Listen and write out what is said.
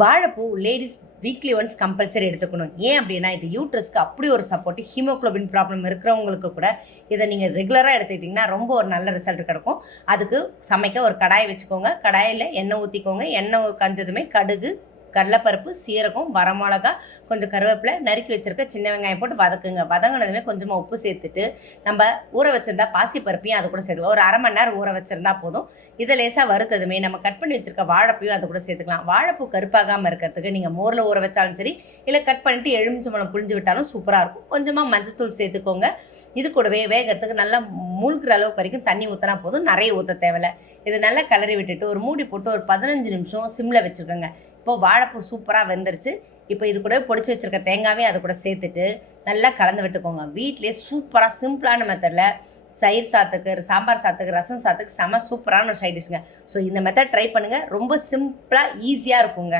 வாழைப்பூ ladies weekly once compulsory எடுத்துக்கணும். ஏன் அப்படின்னா இது யூட்ரஸ்க்கு அப்படி ஒரு சப்போர்ட். ஹீமோக்ளோபின் ப்ராப்ளம் இருக்கிறவங்களுக்கு கூட இதை நீங்கள் ரெகுலராக எடுத்துக்கிட்டிங்கன்னா ரொம்ப ஒரு நல்ல ரிசல்ட் கிடைக்கும். அதுக்கு சமைக்க ஒரு கடாய் வச்சுக்கோங்க. கடாயில் எண்ணெய் ஊற்றிக்கோங்க. எண்ணெய் கஞ்சதுமே கடுகு, கடலைப்பருப்பு, சீரகம், வரமிளகா, கொஞ்சம் கருவேப்பிலை, நறுக்கி வச்சுருக்க சின்ன வெங்காயம் போட்டு வதக்குங்க. வதங்கினதுமே கொஞ்சமாக உப்பு சேர்த்துட்டு நம்ம ஊற வச்சுருந்தா பாசிப்பருப்பையும் அது கூட சேர்த்துக்கலாம். ஒரு 1/2 மணி நேரம் ஊற வச்சுருந்தா போதும். இதை லேசாக வறுத்ததுமே நம்ம கட் பண்ணி வச்சுருக்க வாழைப்பையும் அது கூட சேர்த்துக்கலாம். வாழைப்பூ கருப்பாகாமல் இருக்கிறதுக்கு நீங்கள் மோரில் ஊற வச்சாலும் சரி, இல்லை கட் பண்ணிவிட்டு எலுமிச்சம்பழம் புழிஞ்சு விட்டாலும் சூப்பராக இருக்கும். கொஞ்சமாக மஞ்சத்தூள் சேர்த்துக்கோங்க. இது கூடவே வேகிறதுக்கு நல்லா மூழ்கிற அளவுக்கு வரைக்கும் தண்ணி ஊற்றினா போதும், நிறைய ஊற்ற தேவையில்லை. இது நல்லா கிளறி விட்டுட்டு ஒரு மூடி போட்டு ஒரு 15 நிமிஷம் சிம்மில் வச்சுருக்கோங்க. இப்போது வாழைப்பூ சூப்பராக வெந்துருச்சு. இப்போ இது கூட பொடிச்சு வச்சுருக்க தேங்காவே அது கூட சேர்த்துட்டு நல்லா கலந்து விட்டுக்கோங்க. வீட்டிலே சூப்பராக சிம்பிளான மெத்தடில் தயிர் சாத்துக்கு, சாம்பார் சாத்துக்கு, ரசம் சாத்துக்கு செம சூப்பரான ஒரு சைட் டிஷ்ங்க. ஸோ இந்த மெத்தட் ட்ரை பண்ணுங்கள். ரொம்ப சிம்பிளாக ஈஸியாக இருக்குங்க.